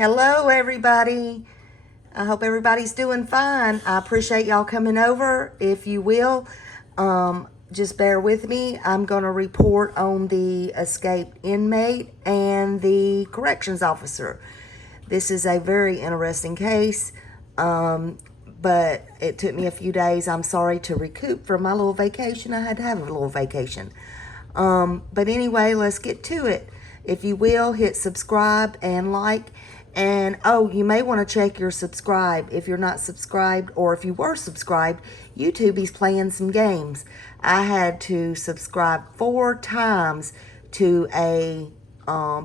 Hello, everybody. I hope everybody's doing fine. I appreciate y'all coming over. If you will, just bear with me. I'm going to report on the escaped inmate and the corrections officer. This is a very interesting case, but it took me a few days, I'm sorry, to recoup from my little vacation. I had to have a little vacation. But anyway, let's get to it. If you will, hit subscribe and like. And oh, you may want to check your subscribe if you're not subscribed, or if you were subscribed, YouTube is playing some games. I had to subscribe 4 times to a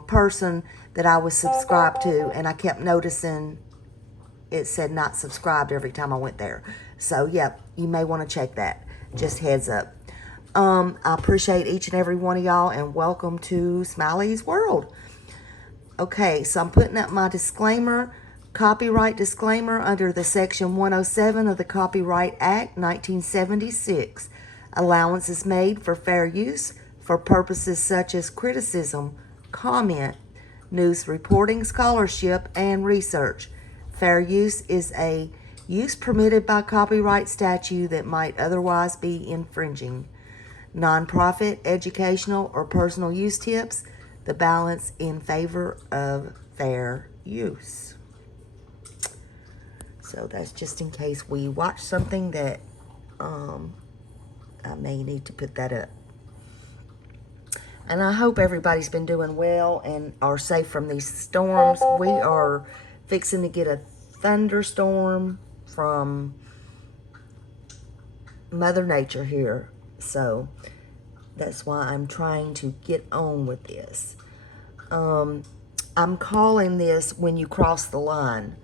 person that I was subscribed to, and I kept noticing it said not subscribed every time I went there. So, yep, you may want to check that. Just heads up. I appreciate each and every one of y'all, and welcome to Smiley's World. Okay, so I'm putting up my disclaimer, copyright disclaimer under the Section 107 of the Copyright Act 1976. Allowance is made for fair use for purposes such as criticism, comment, news reporting, scholarship, and research. Fair use is a use permitted by copyright statute that might otherwise be infringing. Nonprofit, educational, or personal use tips, the balance in favor of fair use. So that's just in case we watch something that I may need to put that up. And I hope everybody's been doing well and are safe from these storms. We are fixing to get a thunderstorm from Mother Nature here. So that's why I'm trying to get on with this. I'm calling this when you cross the line.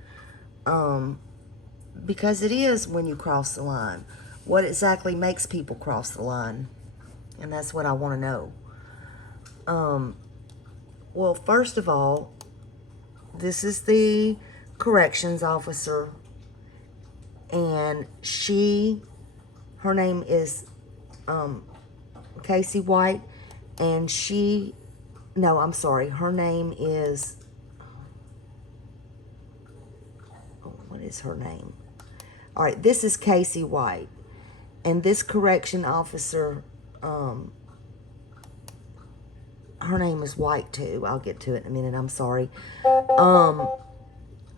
Because it is when you cross the line. What exactly makes people cross the line? And that's what I want to know. Well, first of all, this is the corrections officer. And her name is Casey White, and her name is, what is her name? All right, this is Casey White, and this correction officer, her name is White too. I'll get to it in a minute, I'm sorry.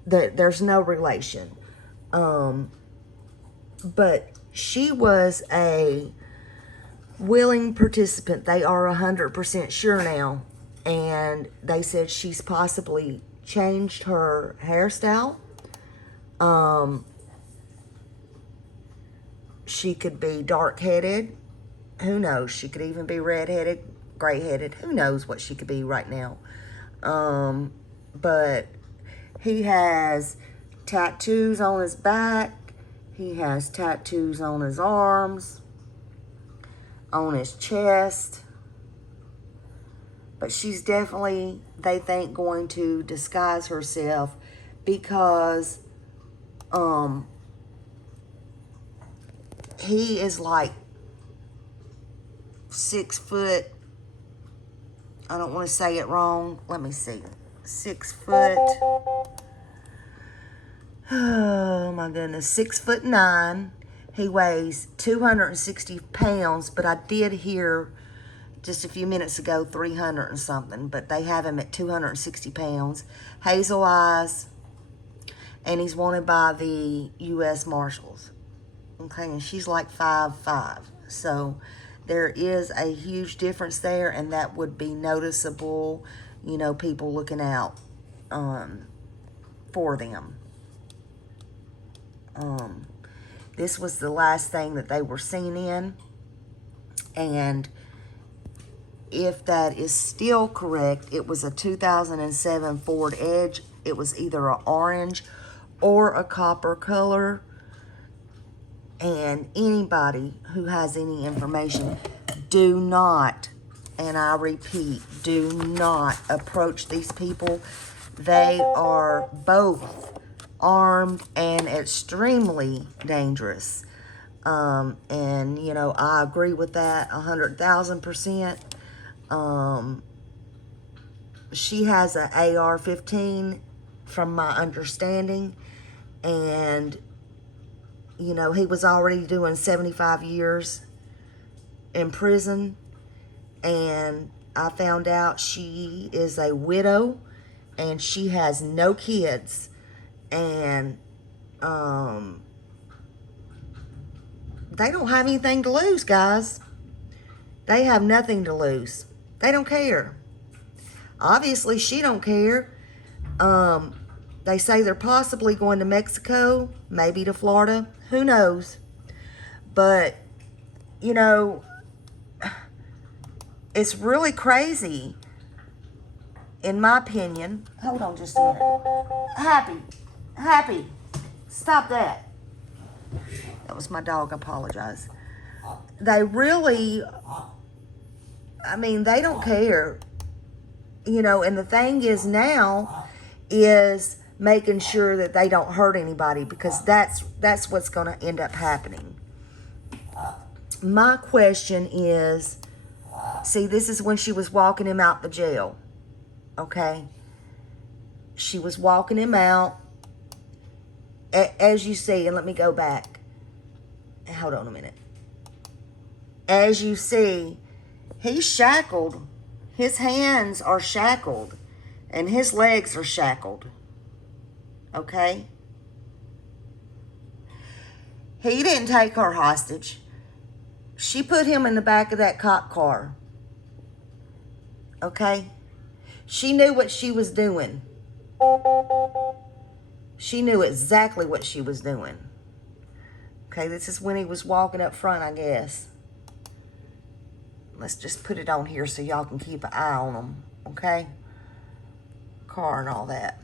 There's no relation. But she was a willing participant. They are 100% sure now. And they said she's possibly changed her hairstyle. She could be dark-headed. Who knows? She could even be red-headed, gray-headed. Who knows what she could be right now. But he has tattoos on his back. He has tattoos on his arms, on his chest. But she's definitely, they think, going to disguise herself because he is like 6 foot. I don't want to say it wrong. Let me see. 6 foot. Oh my goodness. 6'9". He weighs 260 pounds, but I did hear just a few minutes ago 300 and something, but they have him at 260 pounds. Hazel eyes, and he's wanted by the U.S. Marshals. Okay, and she's like 5'5". So there is a huge difference there, and that would be noticeable, you know, people looking out for them. This was the last thing that they were seen in, and if that is still correct, it was a 2007 Ford Edge. It was either an orange or a copper color. And anybody who has any information, do not, and I repeat, do not approach these people. They are both armed and extremely dangerous. And, you know, I agree with that 100,000%. She has an AR-15 from my understanding. And, you know, he was already doing 75 years in prison. And I found out she is a widow and she has no kids. And they don't have anything to lose, guys. They have nothing to lose. They don't care. Obviously, she don't care. They say they're possibly going to Mexico, maybe to Florida. Who knows? But, you know, it's really crazy, in my opinion. Hold on just a minute. Happy. Stop that. That was my dog. I apologize. They really, I mean, they don't care. You know, and the thing is now is making sure that they don't hurt anybody, because that's what's going to end up happening. My question is, see, this is when she was walking him out the jail. Okay? She was walking him out. As you see, and let me go back. Hold on a minute. As you see, he's shackled. His hands are shackled. And his legs are shackled. Okay? He didn't take her hostage. She put him in the back of that cop car. Okay? She knew what she was doing. She knew exactly what she was doing. Okay, this is when he was walking up front, I guess. Let's just put it on here so y'all can keep an eye on him. Okay? Car and all that.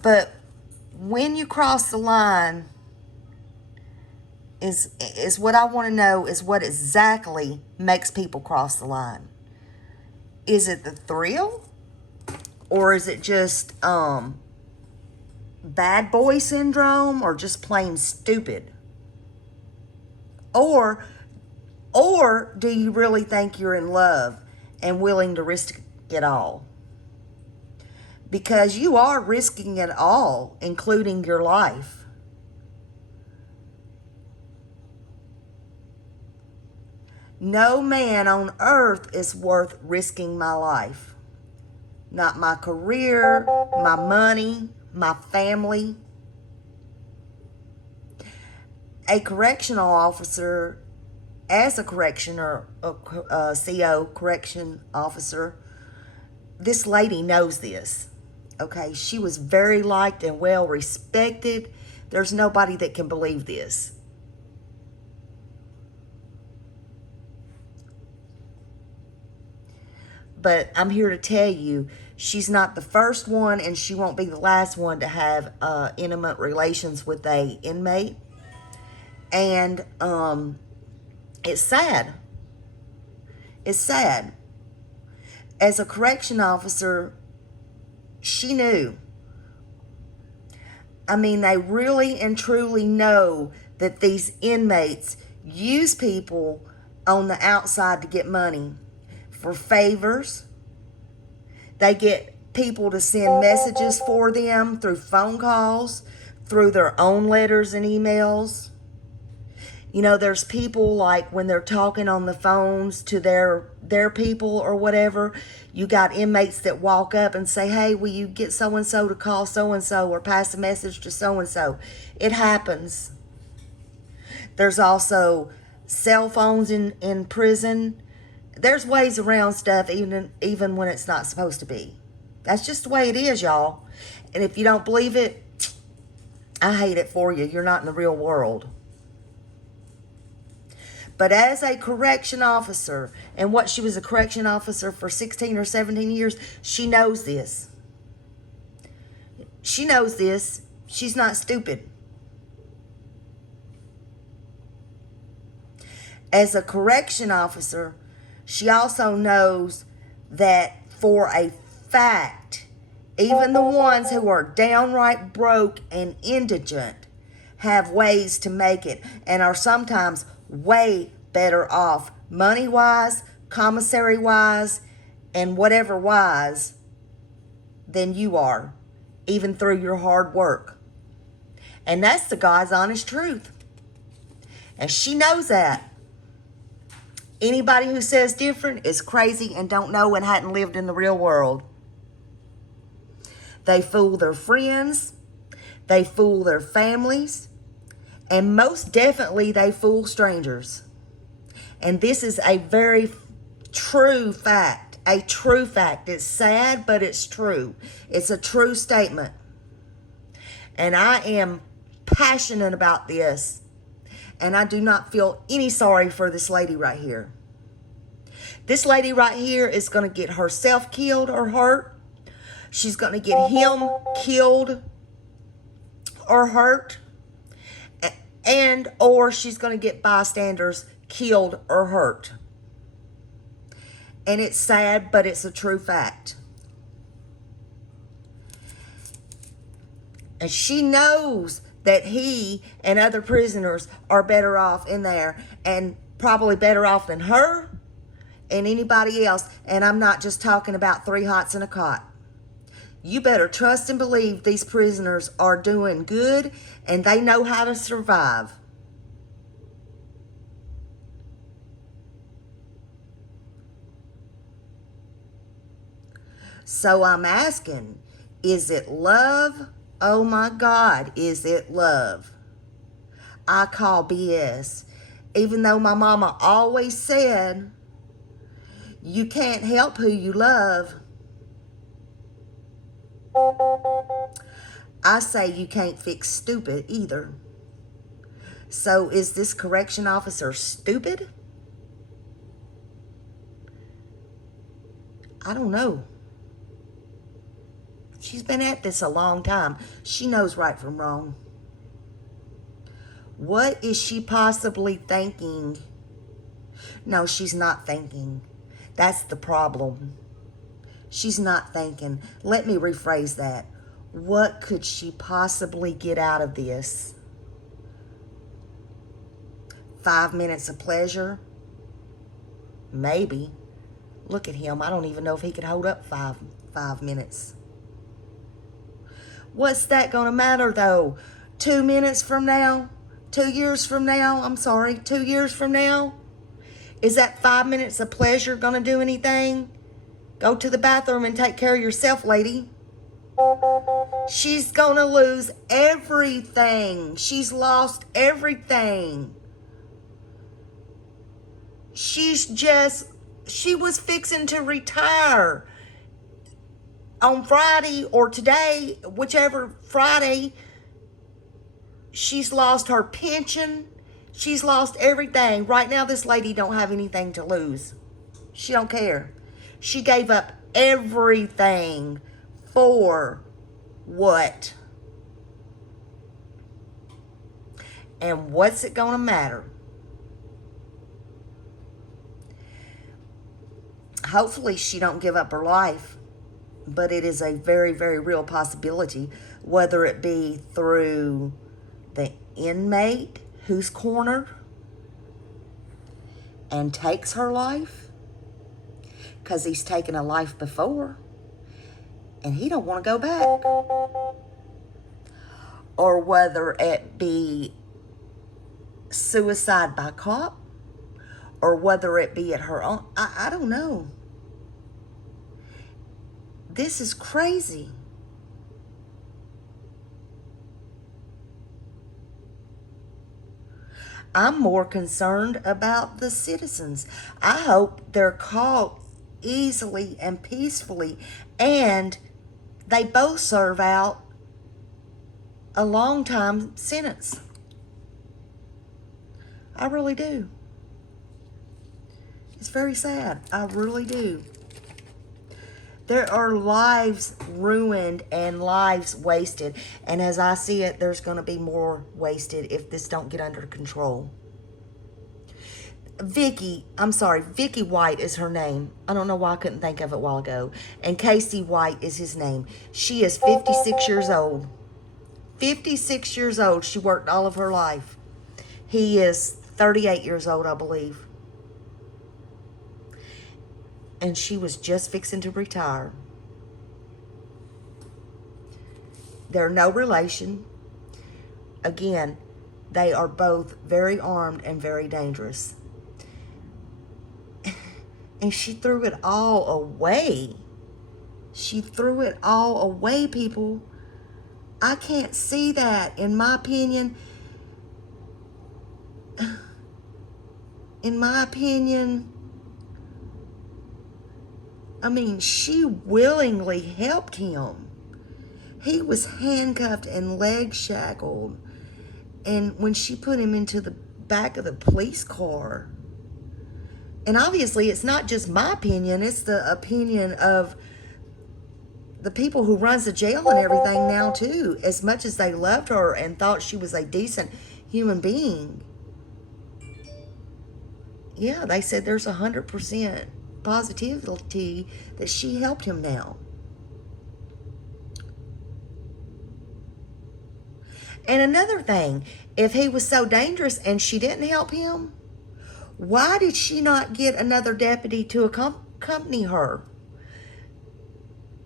But when you cross the line, is what I want to know is what exactly makes people cross the line. Is it the thrill? Or is it just bad boy syndrome, or just plain stupid? Or do you really think you're in love and willing to risk it all? Because you are risking it all, including your life. No man on earth is worth risking my life. Not my career, my money, my family. A correctional officer, as a correctioner, CO, correction officer, this lady knows this. Okay, she was very liked and well respected. There's nobody that can believe this. But I'm here to tell you, she's not the first one, and she won't be the last one to have intimate relations with a inmate. And it's sad. It's sad. As a correction officer, she knew. I mean, they really and truly know that these inmates use people on the outside to get money. For favors. They get people to send messages for them through phone calls, through their own letters and emails. You know, there's people like when they're talking on the phones to their people or whatever, you got inmates that walk up and say, hey, will you get so-and-so to call so-and-so or pass a message to so-and-so? It happens. There's also cell phones in prison. There's ways around stuff even when it's not supposed to be. That's just the way it is, y'all. And if you don't believe it, I hate it for you. You're not in the real world. But as a correction officer, and what she was a correction officer for 16 or 17 years, she knows this. She knows this. She's not stupid. As a correction officer, she also knows that for a fact, even the ones who are downright broke and indigent have ways to make it and are sometimes way better off money-wise, commissary-wise, and whatever wise than you are. even through your hard work. And that's the God's honest truth. And she knows that. Anybody who says different is crazy and don't know and hadn't lived in the real world. They fool their friends. They fool their families. And most definitely they fool strangers. And this is a very true fact. A true fact. It's sad, but it's true. It's a true statement. And I am passionate about this. And I do not feel any sorry for this lady right here. This lady right here is going to get herself killed or hurt. She's going to get him killed or hurt. And or she's going to get bystanders killed or hurt. And it's sad, but it's a true fact. And she knows that he and other prisoners are better off in there, and probably better off than her and anybody else. And I'm not just talking about 3 hots in a cot. You better trust and believe these prisoners are doing good and they know how to survive. So I'm asking, is it love? Oh my God, is it love? I call BS. Even though my mama always said, you can't help who you love. I say you can't fix stupid either. So is this correction officer stupid? I don't know. She's been at this a long time. She knows right from wrong. What is she possibly thinking? No, she's not thinking. That's the problem. She's not thinking. Let me rephrase that. What could she possibly get out of this? 5 minutes of pleasure? Maybe. Look at him. I don't even know if he could hold up five minutes. What's that going to matter, though? 2 minutes from now? 2 years from now? I'm sorry, 2 years from now? Is that 5 minutes of pleasure going to do anything? Go to the bathroom and take care of yourself, lady. She's going to lose everything. She's lost everything. She was fixing to retire on Friday or today, whichever Friday. She's lost her pension. She's lost everything. Right now, this lady don't have anything to lose. She don't care. She gave up everything for what? And what's it gonna matter? Hopefully she don't give up her life, but it is a very, very real possibility, whether it be through the inmate who's cornered and takes her life, because he's taken a life before and he don't want to go back, or whether it be suicide by cop, or whether it be at her own. I don't know. This is crazy. I'm more concerned about the citizens. I hope they're caught easily and peacefully, and they both serve out a long time sentence. I really do. It's very sad. I really do. There are lives ruined and lives wasted. And as I see it, there's going to be more wasted if this don't get under control. Vicky White is her name. I don't know why I couldn't think of it a while ago. And Casey White is his name. She is 56 years old. 56 years old. She worked all of her life. He is 38 years old, I believe. And she was just fixing to retire. They're no relation. Again, they are both very armed and very dangerous. And she threw it all away. She threw it all away, people. I can't see that, in my opinion. In my opinion, I mean, she willingly helped him. He was handcuffed and leg shackled. And when she put him into the back of the police car, and obviously it's not just my opinion, it's the opinion of the people who runs the jail and everything now too, as much as they loved her and thought she was a decent human being. Yeah, they said there's 100% positivity that she helped him now. And another thing, if he was so dangerous and she didn't help him, why did she not get another deputy to accompany her?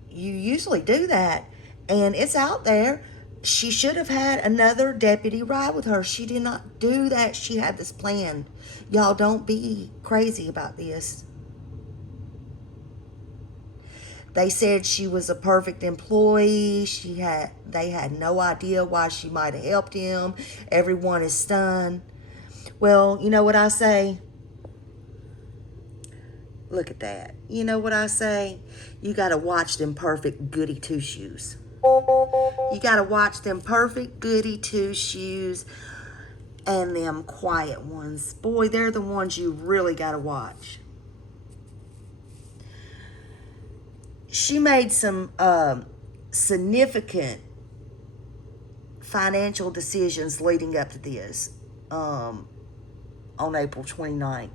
You usually do that, and it's out there. She should have had another deputy ride with her. She did not do that. She had this planned. Y'all, don't be crazy about this. They said she was a perfect employee. They had no idea why she might have helped him. Everyone is stunned. Well, you know what I say? Look at that. You know what I say? You got to watch them perfect goody two-shoes. You got to watch them perfect goody two-shoes and them quiet ones. Boy, they're the ones you really got to watch. She made some significant financial decisions leading up to this on April 29th.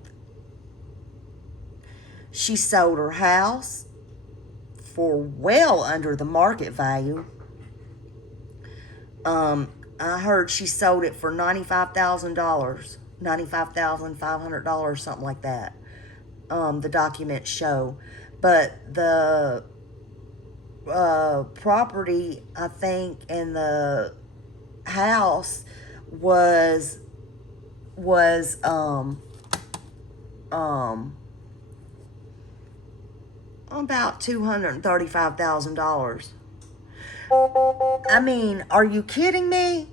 She sold her house for well under the market value. I heard she sold it for $95,000, $95,500, something like that. The documents show. But the property, I think, and the house was about $235,000. I mean, are you kidding me?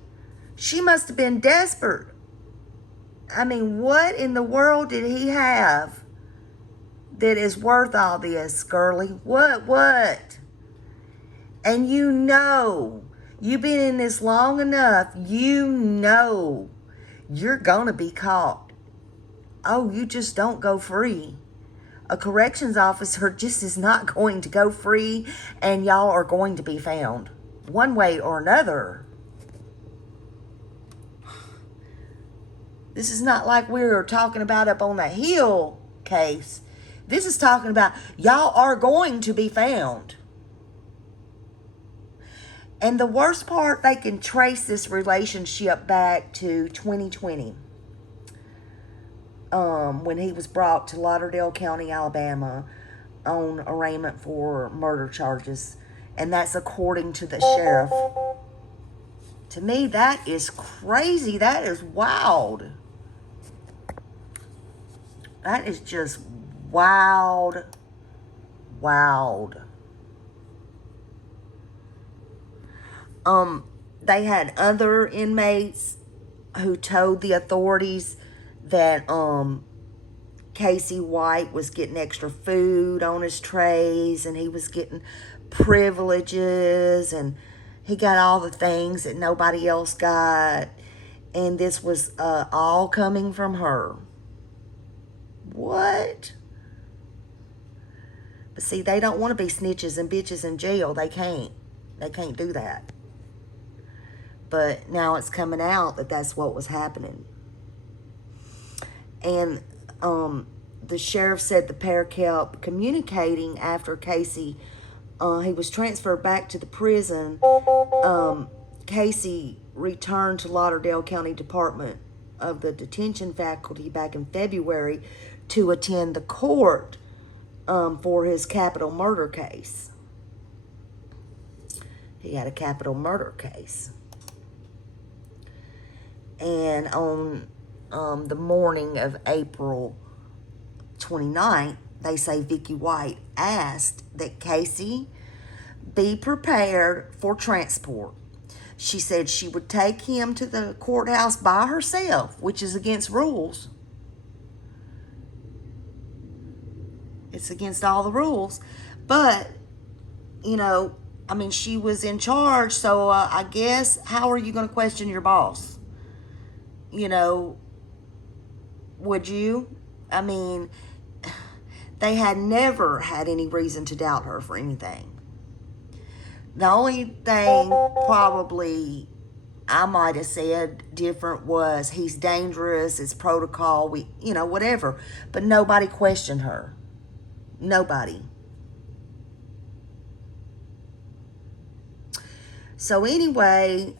She must have been desperate. I mean, what in the world did he have that is worth all this, girly? What? And you know, you've been in this long enough, you know you're gonna be caught. Oh, you just don't go free. A corrections officer just is not going to go free, and y'all are going to be found one way or another. This is not like we were talking about up on that hill case. This is talking about y'all are going to be found. And the worst part, they can trace this relationship back to 2020. When he was brought to Lauderdale County, Alabama on arraignment for murder charges. And that's according to the sheriff. To me, that is crazy. That is wild. That is just wild. They had other inmates who told the authorities that Casey White was getting extra food on his trays, and he was getting privileges, and he got all the things that nobody else got, and this was all coming from her. What? But see, they don't want to be snitches and bitches in jail. They can't do that. But now it's coming out that that's what was happening. And the sheriff said the pair kept communicating after Casey, he was transferred back to the prison. Casey returned to Lauderdale County Department of the Detention Faculty back in February to attend the court for his capital murder case. He had a capital murder case. And on the morning of April 29th, they say Vicky White asked that Casey be prepared for transport. She said she would take him to the courthouse by herself, which is against rules. It's against all the rules. But, you know, I mean, she was in charge, so I guess, how are you going to question your boss? You know, would you? I mean, they had never had any reason to doubt her for anything. The only thing probably I might have said different was he's dangerous, it's protocol, whatever. But nobody questioned her. Nobody. So anyway,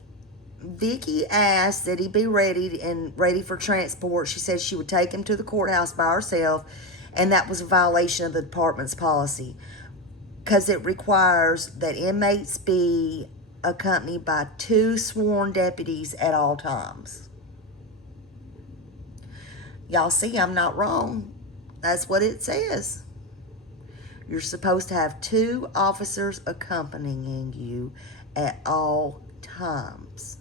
Vicky asked that he be ready for transport. She said she would take him to the courthouse by herself, and that was a violation of the department's policy because it requires that inmates be accompanied by 2 sworn deputies at all times. Y'all see, I'm not wrong. That's what it says. You're supposed to have 2 officers accompanying you at all times.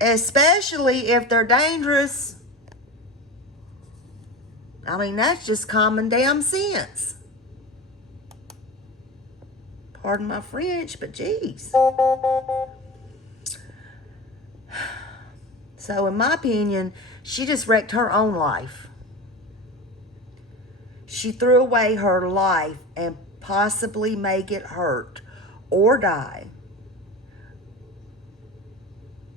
Especially if they're dangerous. I mean, that's just common damn sense. Pardon my French, but geez. So in my opinion, she just wrecked her own life. She threw away her life and possibly may get hurt or die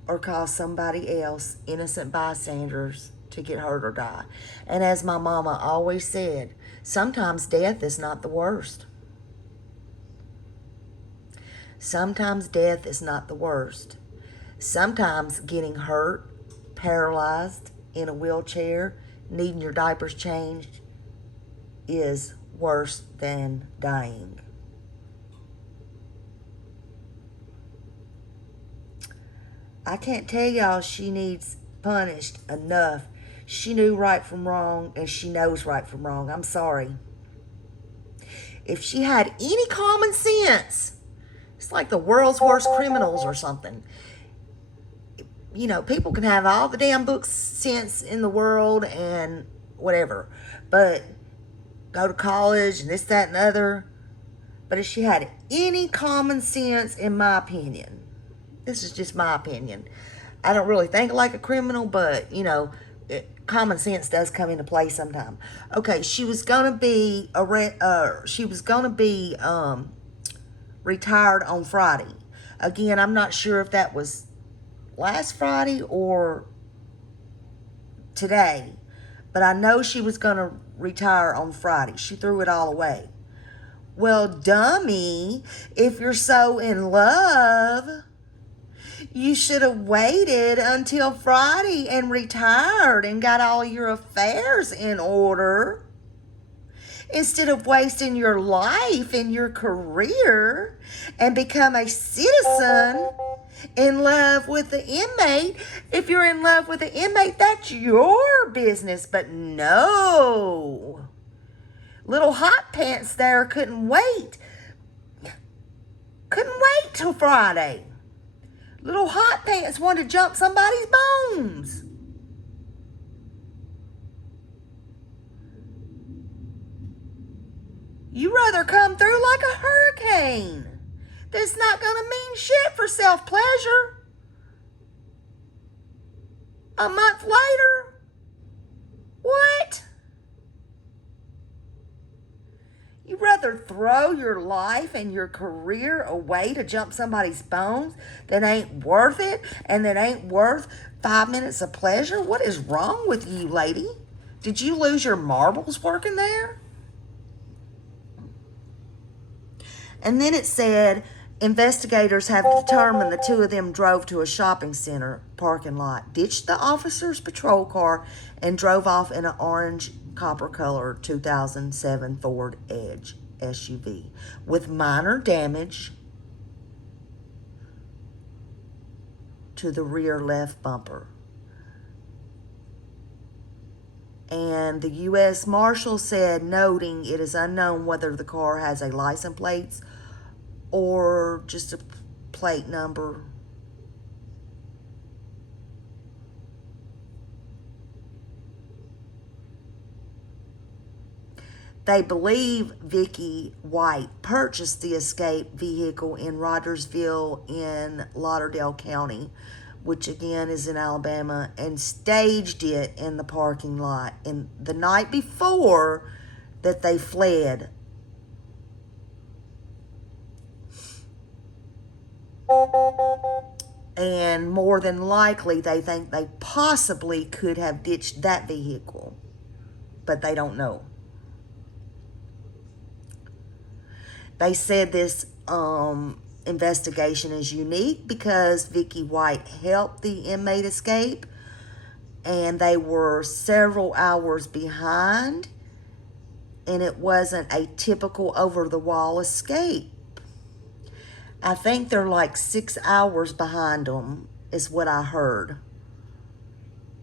or cause somebody else, innocent bystanders, to get hurt or die. And as my mama always said, sometimes death is not the worst. Sometimes death is not the worst. Sometimes getting hurt, paralyzed, in a wheelchair, needing your diapers changed is worse than dying. I can't tell y'all she needs punished enough. She knew right from wrong, and she knows right from wrong. I'm sorry. If she had any common sense, it's like the world's worst criminals or something. You know, people can have all the damn book sense in the world and whatever, but go to college and this, that, and other. But if she had any common sense, in my opinion, this is just my opinion. I don't really think like a criminal, but, you know, common sense does come into play sometime. Okay, she was gonna be retired on Friday. Again, I'm not sure if that was last Friday or today, but I know she was gonna retire on Friday. She threw it all away. Well, dummy, if you're so in love, you should have waited until Friday and retired and got all your affairs in order instead of wasting your life and your career and become a citizen in love with the inmate. If you're in love with the inmate, that's your business. But no. Little hot pants there couldn't wait. Couldn't wait till Friday. Little hot pants wanted to jump somebody's bones. You rather come through like a hurricane. That's not going to mean shit for self-pleasure. A month later? What? You rather throw your life and your career away to jump somebody's bones that ain't worth it and that ain't worth 5 minutes of pleasure? What is wrong with you, lady? Did you lose your marbles working there? And then it said, investigators have determined the 2 of them drove to a shopping center parking lot, ditched the officer's patrol car, and drove off in an orange copper color 2007 Ford Edge SUV with minor damage to the rear left bumper. And the U.S. Marshal said, noting it is unknown whether the car has a license plate or just a plate number. They believe Vicky White purchased the escaped vehicle in Rogersville in Lauderdale County, which again is in Alabama, and staged it in the parking lot in the night before that they fled. And more than likely, they think they possibly could have ditched that vehicle, but they don't know. They said this investigation is unique because Vicky White helped the inmate escape, and they were several hours behind, and it wasn't a typical over-the-wall escape. I think they're like 6 hours behind them, is what I heard,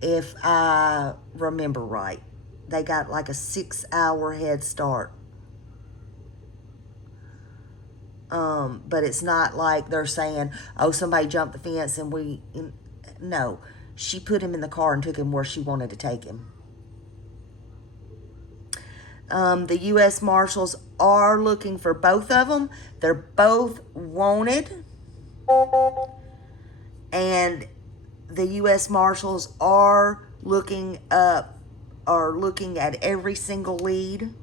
if I remember right. They got like a 6-hour head start. But it's not like they're saying, oh, somebody jumped the fence and no. She put him in the car and took him where she wanted to take him. The U.S. Marshals are looking for both of them. They're both wanted. And the U.S. Marshals are looking at every single lead.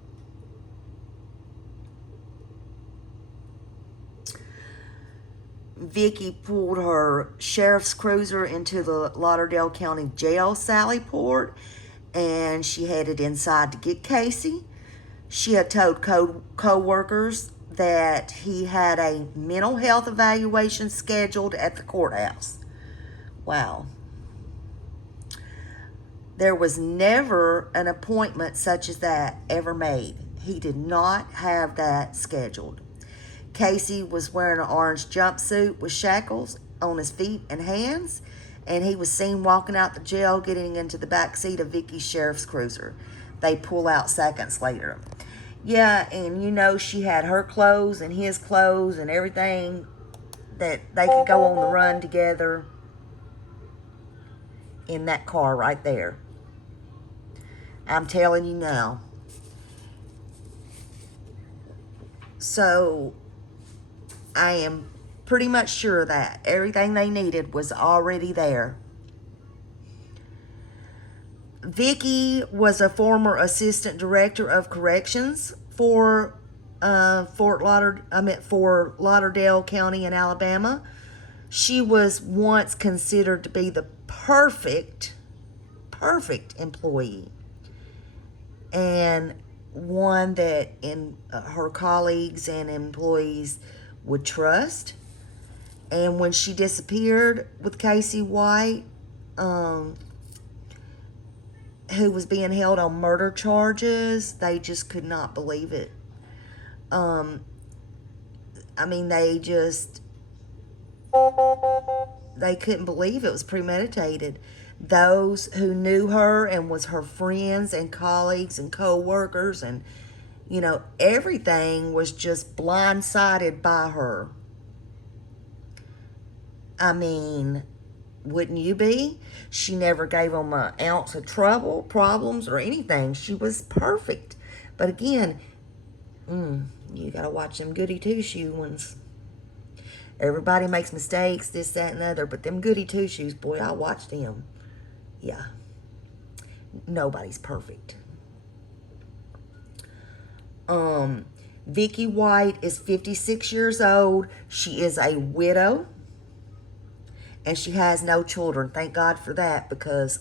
Vicky pulled her sheriff's cruiser into the Lauderdale County Jail, Sallyport, and she headed inside to get Casey. She had told co-workers that he had a mental health evaluation scheduled at the courthouse. Wow. There was never an appointment such as that ever made. He did not have that scheduled. Casey was wearing an orange jumpsuit with shackles on his feet and hands, and he was seen walking out the jail, getting into the back seat of Vicky's sheriff's cruiser. They pull out seconds later. Yeah, and you know she had her clothes and his clothes and everything that they could go on the run together in that car right there. I'm telling you now. So I am pretty much sure that everything they needed was already there. Vicky was a former assistant director of corrections for Lauderdale County in Alabama. She was once considered to be the perfect employee, and one that her colleagues and employees would trust. And when she disappeared with Casey White, who was being held on murder charges, they just could not believe it. I mean, they couldn't believe it was premeditated. Those who knew her and was her friends and colleagues and co-workers and, you know, everything was just blindsided by her. I mean, wouldn't you be? She never gave them an ounce of problems, or anything. She was perfect. But again, you got to watch them goody two-shoe ones. Everybody makes mistakes, this, that, and the other. But them goody two-shoes, boy, I watched them. Yeah. Nobody's perfect. Vicky White is 56 years old. She is a widow. And she has no children. Thank God for that, because,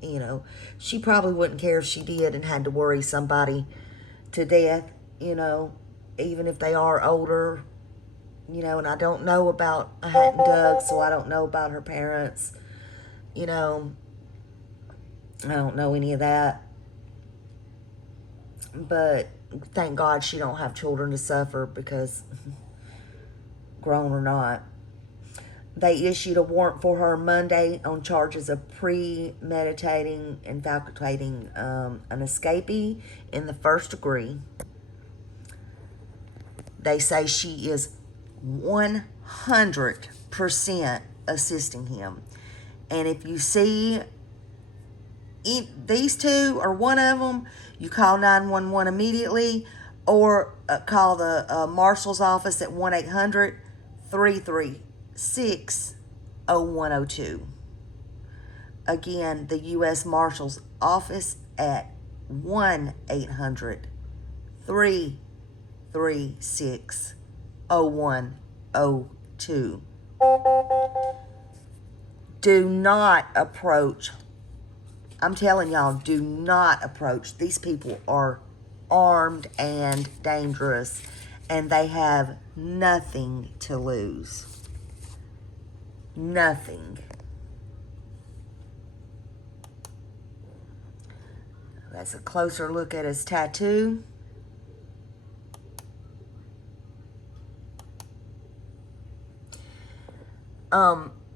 you know, she probably wouldn't care if she did and had to worry somebody to death, you know, even if they are older, you know. And I don't know about, I hadn't dug, so I don't know about her parents, you know. I don't know any of that. But thank God she don't have children to suffer, because grown or not. They issued a warrant for her Monday on charges of premeditating and fabricating an escapee in the first degree. They say she is 100% assisting him. And if you see these two or one of them, you call 911 immediately, or call the marshal's office at 1-800-336-0102. Again, the U.S. Marshal's office at 1-800-336-0102. Do not approach. I'm telling y'all, do not approach. These people are armed and dangerous, and they have nothing to lose. Nothing. That's a closer look at his tattoo.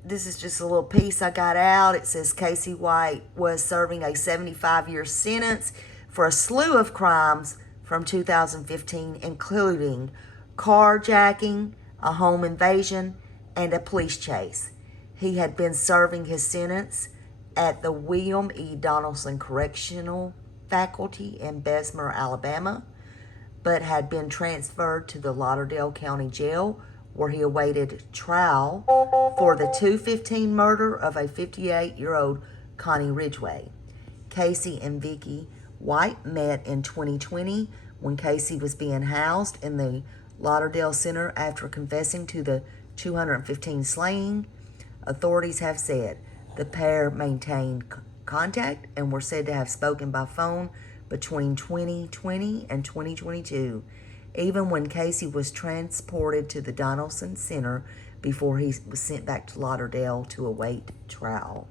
This is just a little piece I got out. It says Casey White was serving a 75-year sentence for a slew of crimes from 2015, including carjacking, a home invasion, and a police chase. He had been serving his sentence at the William E. Donaldson Correctional Faculty in Bessemer, Alabama, but had been transferred to the Lauderdale County Jail, where he awaited trial for the 2/15 murder of a 58-year-old Connie Ridgway. Casey and Vicky White met in 2020 when Casey was being housed in the Lauderdale Center after confessing to the 215 slaying. Authorities have said the pair maintained contact and were said to have spoken by phone between 2020 and 2022, even when Casey was transported to the Donaldson Center before he was sent back to Lauderdale to await trial.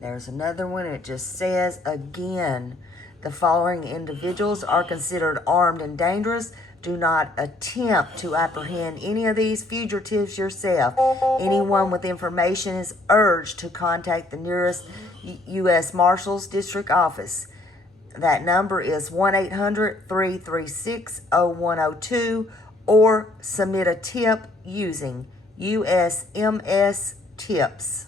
There's another one. It just says, again, the following individuals are considered armed and dangerous. Do not attempt to apprehend any of these fugitives yourself. Anyone with information is urged to contact the nearest U.S. Marshal's District Office. That number is 1-800-336-0102, or submit a tip using USMS Tips.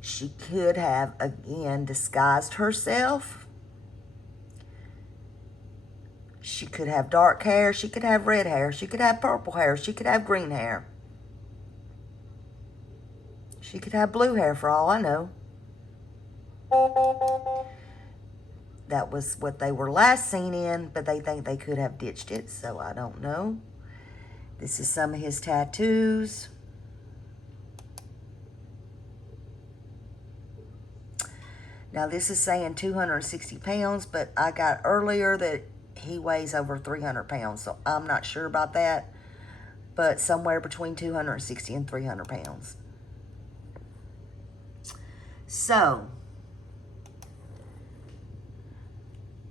She could have, again, disguised herself. She could have dark hair. She could have red hair. She could have purple hair. She could have green hair. She could have blue hair for all I know. That was what they were last seen in, but they think they could have ditched it, so I don't know. This is some of his tattoos. Now, this is saying 260 pounds, but I got earlier that he weighs over 300 pounds, so I'm not sure about that, but somewhere between 260 and 300 pounds. So,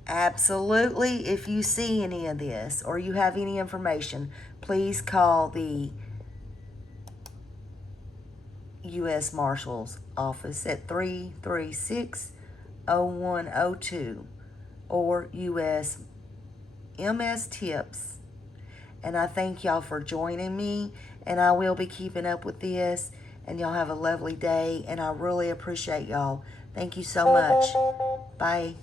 absolutely, if you see any of this or you have any information, please call the U.S. Marshal's office at 336-0102 or U.S. MS Tips. And I thank y'all for joining me, and I will be keeping up with this, and y'all have a lovely day, and I really appreciate y'all. Thank you so much. Bye.